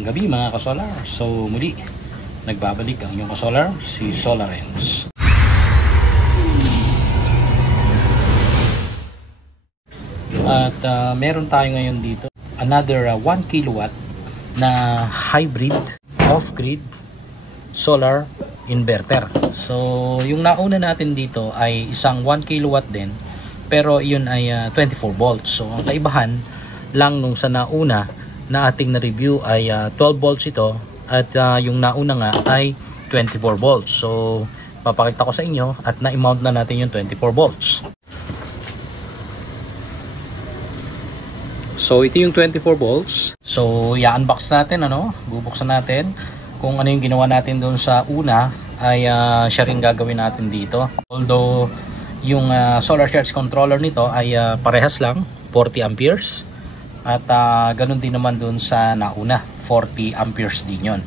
Magandang gabi mga kasolar. So muli, nagbabalik ang inyong kasolar, si Solarens. At meron tayo ngayon dito another 1 kilowatt na hybrid off-grid solar inverter. So yung nauna natin dito ay isang 1 kilowatt din, pero yun ay 24 volts. So ang kaibahan lang nung sa nauna na ating na-review ay 12 volts ito, at yung nauna nga ay 24 volts. So papakita ko sa inyo at na-mount na natin yung 24 volts. So ito yung 24 volts. So i-unbox natin, bubuksan natin kung ano yung ginawa natin doon sa una, ay siya rin gagawin natin dito. Although yung solar charge controller nito ay parehas lang, 40 amperes. At ganun din naman dun sa nauna, 40 amperes din yun.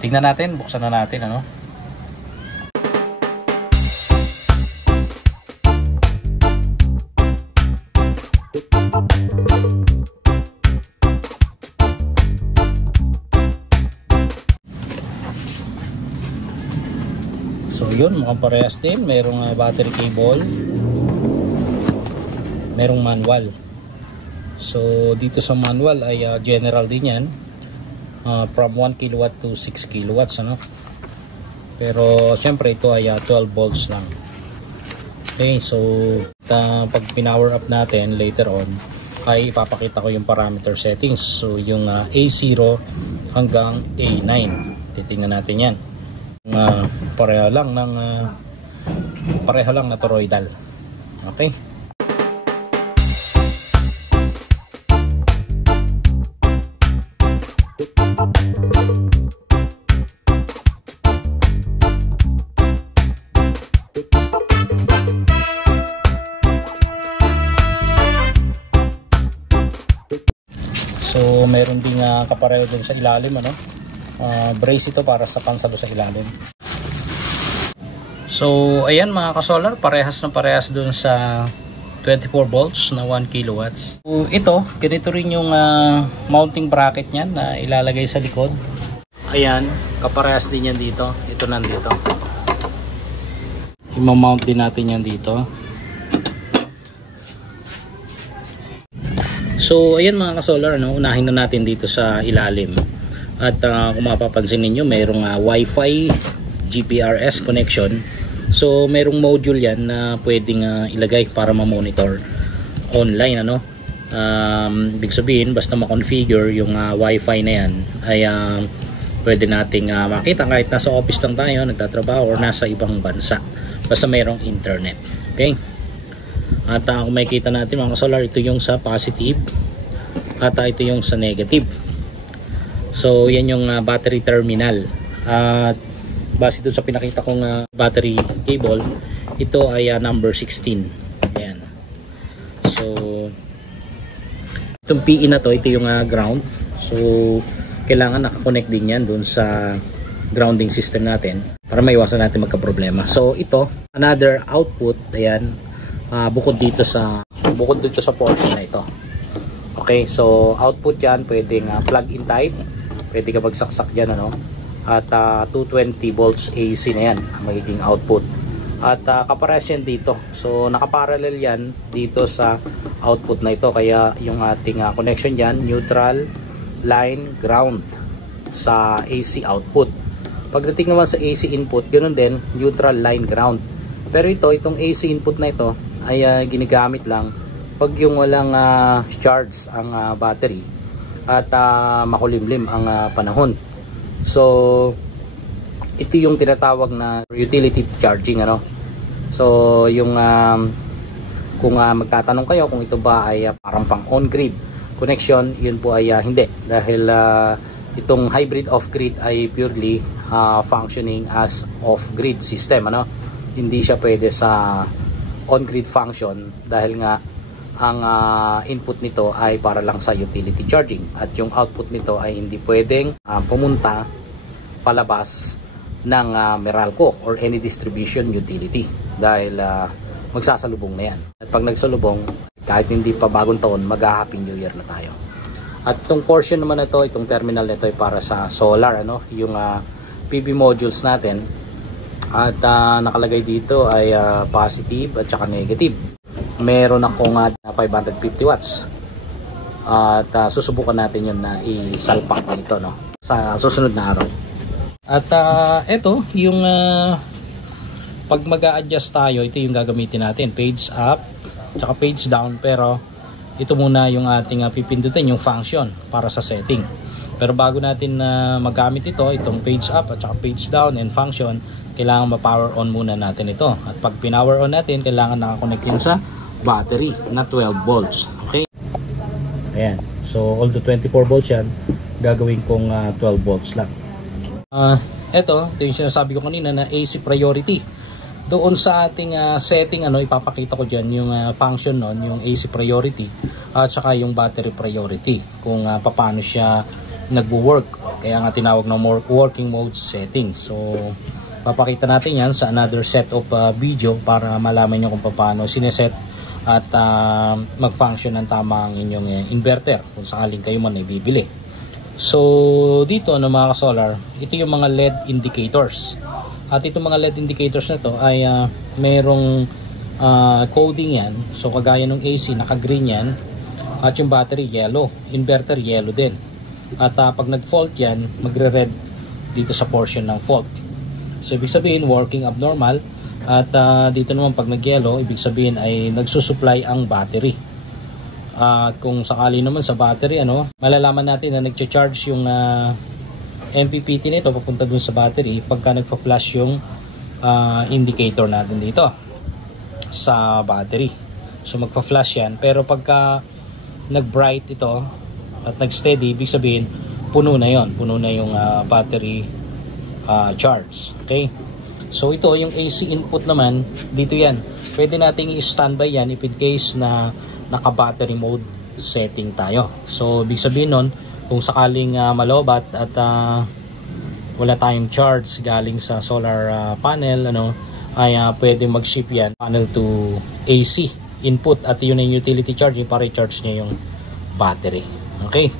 Tingnan natin, buksan na natin, So yun, mukhang parehas din. Merong battery cable, merong manual. So dito sa manual ay general din yan, from 1 kilowatt to 6 kilowatts, pero siyempre ito ay 12 volts lang. Okay, so pag pinower up natin later on ay ipapakita ko yung parameter settings. So yung A0 hanggang A9, titingnan natin yan. Pareho lang na toroidal. Okay. So meron ding kapareho din sa ilalim, brace ito para sa pansalo sa ilalim. So ayan mga kasolar, parehas dun sa 24 volts na 1 kilowatts. So ito, ganito rin yung mounting bracket niyan na ilalagay sa likod. Ayan, kaparehas din yan dito. Ito nandito. I-mount din natin yan dito. So ayan mga kasolar, unahin na natin dito sa ilalim. At kung mapapansin ninyo, mayroong Wi-Fi GPRS connection. So mayroong module yan na pwedeng ilagay para ma-monitor online, ibig sabihin basta ma-configure yung Wi-Fi na yan ay pwede nating makita kahit nasa office lang tayo nagtatrabaho or nasa ibang bansa, basta mayroong internet. Okay, at kung makikita natin mga solar, ito yung sa positive at ito yung sa negative. So yan yung battery terminal. At base doon sa pinakita kong battery cable, ito ay number 16. Ayan. So itong PE na to, ito yung ground. So kailangan nakakonect din yan doon sa grounding system natin para maiwasan natin magka-problema. So ito, another output, ayan, bukod dito sa portion na ito. Okay, so output yan, pwedeng plug-in type, pwede ka magsaksak dyan, at 220 volts AC na yan ang magiging output. At kaparehas yan dito. So nakaparallel yan dito sa output na ito. Kaya yung ating connection dyan, neutral, line, ground sa AC output. Pagdating naman sa AC input, ganoon din, neutral, line, ground. Pero itong AC input na ito ay ginagamit lang pag yung walang charge ang battery at makulimlim ang panahon. So ito yung tinatawag na utility charging, So yung kung magtatanong kayo kung ito ba ay parang pang on-grid connection, yun po ay hindi, dahil itong hybrid off-grid ay purely functioning as off-grid system, hindi siya pwede sa on-grid function dahil nga ang input nito ay para lang sa utility charging at yung output nito ay hindi pwedeng pumunta palabas ng Meralco or any distribution utility dahil magsasalubong na yan. At pag nagsalubong, kahit hindi pa bagong taon, mag-happy New Year na tayo. At itong portion naman na ito, itong terminal na ito ay para sa solar, ano, yung PV modules natin. At nakalagay dito ay positive at saka negative. Meron akong 550 watts. At susubukan natin yun na isalpak dito, no, sa susunod na araw. At ito yung pag mag-a-adjust tayo, ito yung gagamitin natin, page up tsaka page down. Pero ito muna yung ating pipindutin, yung function para sa setting. Pero bago natin magamit ito, itong page up at saka page down and function, kailangan ma-power on muna natin ito. At pag pinower on natin, kailangan nakakonect yun sa battery na 12 volts. Okay? Ayan. So although 24 volts yan, gagawin kong 12 volts lang. Ito yung sinasabi ko kanina na AC priority. Doon sa ating setting, ipapakita ko dyan yung function nun, yung AC priority at saka yung battery priority, kung paano siya nagwo-work. Kaya nga tinawag ng working mode setting. So papakita natin yan sa another set of video para malaman nyo kung paano sineset at mag-function ng tama ang inyong inverter kung sakaling kayo man ay bibili. So dito mga ka-solar, ito yung mga LED indicators. At itong mga LED indicators na to ay merong coding yan. So kagaya ng AC, naka-green yan. At yung battery, yellow. Inverter, yellow din. At pag nag-fault yan, magre-red dito sa portion ng fault. So ibig sabihin, working abnormal. At dito naman pag nag-yellow, ibig sabihin ay nagsusupply ang battery. Kung sakali naman sa battery, malalaman natin na nagcha-charge yung MPPT nito papunta dun sa battery pagka nagpa-flash yung indicator natin dito sa battery. So magpa-flash yan, pero pagka nag-bright ito at nag-steady, ibig sabihin puno na yon, puno na yung battery charge. Okay, so ito yung AC input naman, dito yan, pwede nating i-standby yan if in case na naka-battery mode setting tayo. So ibig sabihin nun, kung sakaling malobat at wala tayong charge galing sa solar panel, ay pwede mag-shift yan panel to AC input at yun ang utility charging para i-charge niya yung battery. Okay,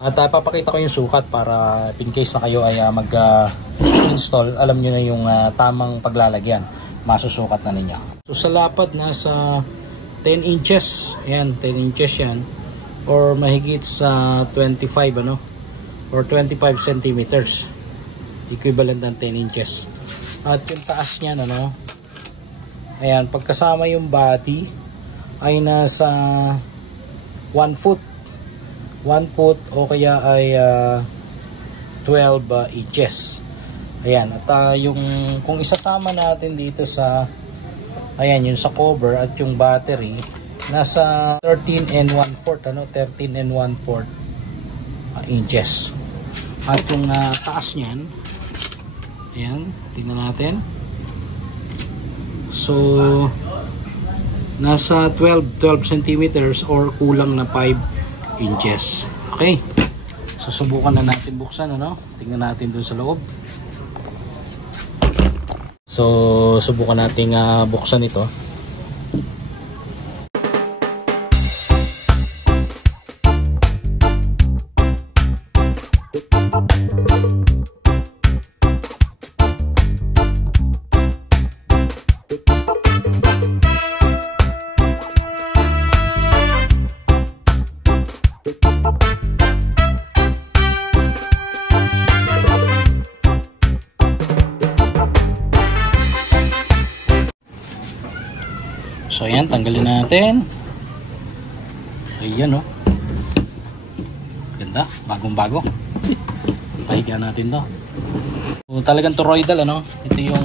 at papakita ko yung sukat para in case na kayo ay mag-install, alam nyo na yung tamang paglalagyan, masusukat na ninyo. So sa lapad nasa 10 inches, ayan, 10 inches yan, or mahigit sa 25 or 25 centimeters, equivalent ng 10 inches. At yung taas niyan, ayan, pagkasama yung body ay nasa 1 foot o kaya ay 12 inches. Ayan, at yung kung isasama natin dito sa, ayan, yung sa cover at yung battery, nasa 13 and 1/4, 13 and 1/4 inches. At yung taas niyan, ayan, tingnan natin. So nasa 12 centimeters or kulang na 5 inches. Okay, so subukan na natin buksan, tingnan natin dun sa loob. So subukan nating buksan ito. So ayan, tanggalin natin. Ayan, ganda, bagong bago. Pahiga natin to. So, talagang toroidal, ito yung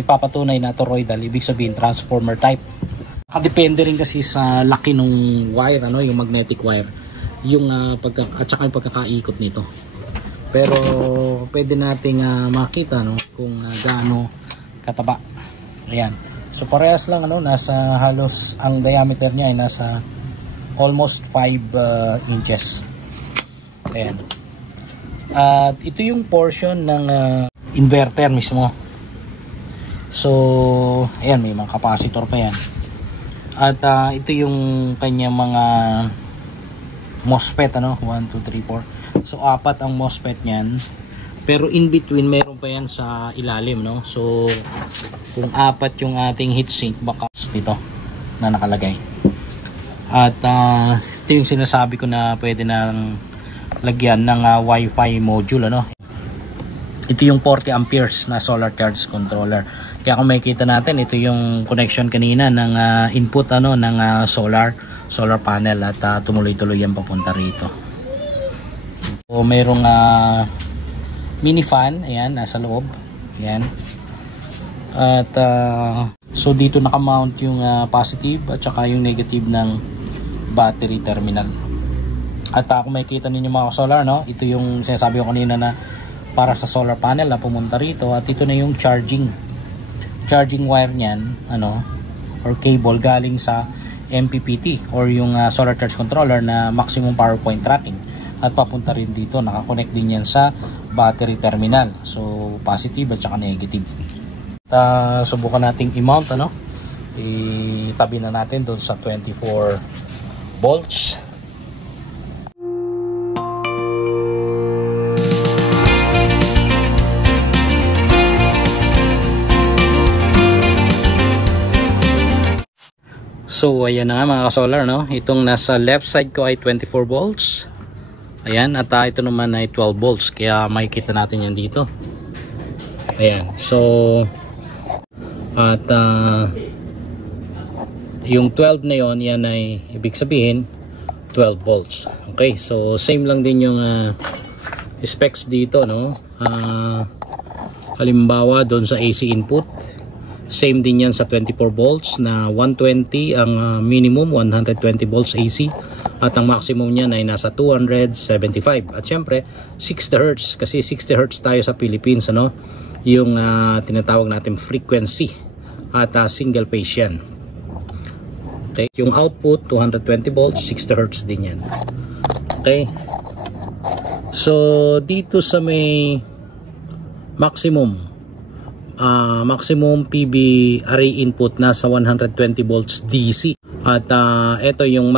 nagpapatunay na toroidal, ibig sabihin transformer type. Nakadepende rin kasi sa laki ng wire, yung magnetic wire, yung at saka yung pagkakaikot nito. Pero pwede nating makita kung gaano kataba. Ayan. So parehas lang, nasa halos, ang diameter niya ay nasa almost 5 inches. Ayan. At ito yung portion ng inverter mismo. So ayan, may mga capacitor pa yan. At ito yung kanyang mga MOSFET, ano, 1, 2, 3, 4. So 4 ang MOSFET niyan, pero in between meron pa yan sa ilalim, no. So kung 4 yung ating heatsink, baka dito na nakalagay. At ito yung sinasabi ko na pwede nang lagyan ng Wi-Fi module, ano. Ito yung 40 amperes na solar charge controller. Kaya kung makikita natin, ito yung connection kanina ng input, ano, ng solar panel, at tumuloy-tuloy yan papunta rito. So mayroong mini fan, ayan, nasa loob. Ayan. At so dito nakamount yung positive at saka yung negative ng battery terminal. At kung makikita ninyo mga solar, no, ito yung sinasabi ko kanina na para sa solar panel na pumunta rito, at ito na yung charging wire niyan, ano, or cable galing sa MPPT or yung solar charge controller na maximum power point tracking, at papunta rin dito, nakakonect din yan sa battery terminal. So positive at saka negative. Subukan nating i-mount, ano, itabi na natin doon sa 24 volts. So ayan na nga mga ka-solar, no? Itong nasa left side ko ay 24 volts. Ayan, at ito naman ay 12 volts. Kaya makikita natin yan dito. Ayan. So at yung 12 na yon, yan ay ibig sabihin 12 volts. Okay, so same lang din yung specs dito, no? Halimbawa doon sa AC input, same din yan sa 24 volts na 120 ang minimum, 120 volts AC, at ang maximum niyan ay nasa 275. At syempre 60 Hz, kasi 60 Hz tayo sa Philippines, ano, yung tinatawag natin frequency, at single phase yan. Okay, yung output 220 volts, 60 Hz din yan. Okay, so dito sa may maximum PV array input nasa 120 volts DC, at ito yung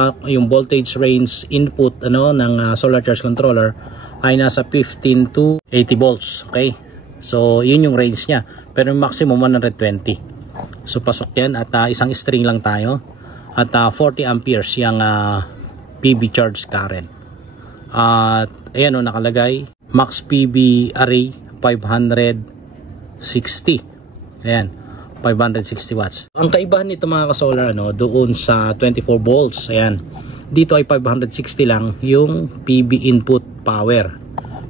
voltage range input, ano, ng solar charge controller ay nasa 15 to 80 volts. Okay, so yun yung range nya, pero yung maximum 120. So pasok yan, at isang string lang tayo, at 40 amperes yung PV charge current. At ayan, nakalagay max PV array 560. Ayan, 560 watts. Ang kaibahan nito mga ka-solar, ano, doon sa 24 volts, ayan, dito ay 560 lang yung PV input power.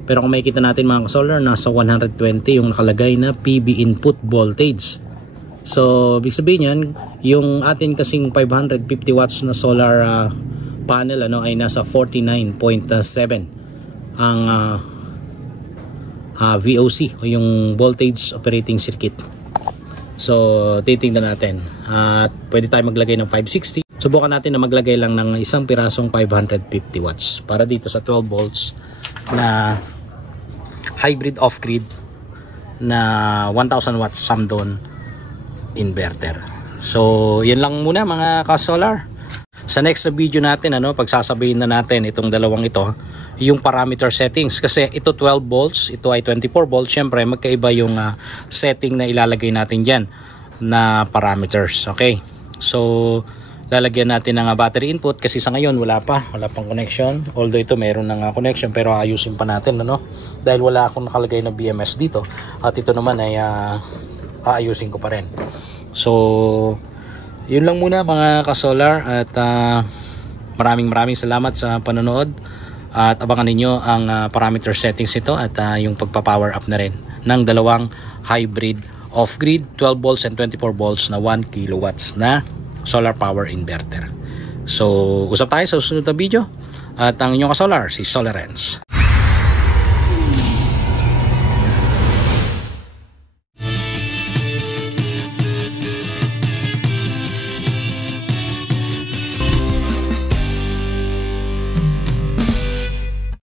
Pero kung makikita natin mga ka-solar, nasa 120 yung nakalagay na PV input voltage. So ibig sabihin yan, yung atin kasing 550 watts na solar panel, ano, ay nasa 49.7 ang VOC o yung voltage operating circuit. So titingnan natin, at pwede tayo maglagay ng 560. Subukan natin na maglagay lang ng isang pirasong 550 watts para dito sa 12 volts na hybrid off-grid na 1000 watts Samdon inverter. So yan lang muna mga ka-solar. Sa next video natin, ano, pagsasabihin na natin itong dalawang ito, yung parameter settings, kasi ito 12 volts, ito ay 24 volts. Syempre magkaiba yung setting na ilalagay natin dyan na parameters. Okay, so lalagyan natin ng battery input, kasi sa ngayon wala pang connection, although ito meron ng connection, pero ayusin pa natin, ano, dahil wala akong nakalagay na BMS dito, at ito naman ay aayusin ko pa rin. So yun lang muna mga ka-solar, at maraming salamat sa panonood, at abangan ninyo ang parameter settings ito, at yung pagpa-power up na rin ng dalawang hybrid off-grid 12 volts and 24 volts na 1 kilowatts na solar power inverter. So usap tayo sa susunod na video, at ang inyong ka-solar, si Solarens.